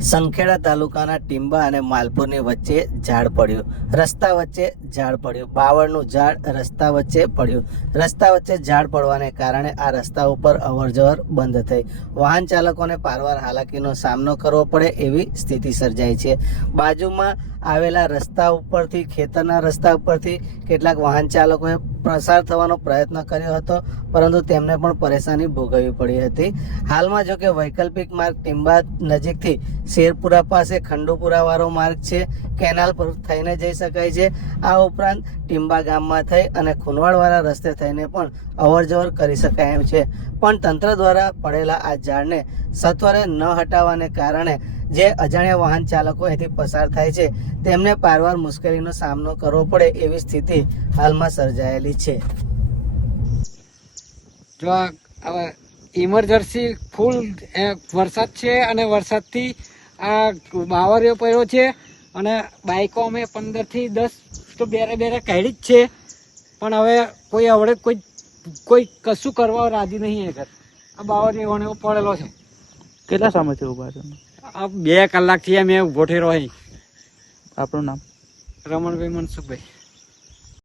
સંખેડા તાલુકાના ટીંબા અને માલપુરની વચ્ચે ઝાડ પડ્યું, રસ્તા વચ્ચે ઝાડ પડ્યું, બાવળનું ઝાડ રસ્તા વચ્ચે પડ્યું. રસ્તા વચ્ચે ઝાડ પડવાને કારણે આ રસ્તા ઉપર અવરજવર બંધ થઈ વાહન ચાલકોને પારવાર હાલાકીનો સામનો કરવો પડે એવી સ્થિતિ સર્જાઈ છે. બાજુમાં આવેલા રસ્તા ઉપરથી, ખેતરના રસ્તા ઉપરથી કેટલાક વાહન ચાલકોએ પસાર થવાનો પ્રયત્ન કર્યો હતો, પરંતુ તેમને પણ પરેશાની ભોગવવી પડી હતી. હાલમાં જો કે વૈકલ્પિક માર્ગ ટીંબા નજીકથી શેરપુરા પાસે ખંડુપુરા વાળો માર્ગ છે, કેનાલ પર થઈને જઈ શકાય છે. આ ઉપરાંત ટીંબા ગામમાં થઈ અને ખુનવાડવાળા રસ્તે થઈને પણ અવરજવર કરી શકાય એમ છે. પણ તંત્ર દ્વારા પડેલા આ ઝાડને સત્વરે ન હટાવવાને કારણે જે અજાણ્યા વાહન ચાલકો અહીંથી પસાર થાય છે તેમને પારવાર મુશ્કેલીનો સામનો કરવો પડે એવી સ્થિતિ હાલમાં સર્જાયેલી છે. જો હવે ઇમરજન્સી ફૂલ વરસાદ છે અને વરસાદથી આ બાવરિયો પડ્યો છે અને બાઈકો અમે 15 થી 10 તો બેરે કાઢી જ છે, પણ હવે કોઈ આવડે કોઈ કશું કરવા રાજી નહીં. આ બાવરિયો પડેલો છે. કેટલા સમયથી ઉભા છો? આ 2 કલાકથી અમે ઉભો થયો અહીં. આપણું નામ? રમણભાઈ મનસુખભાઈ.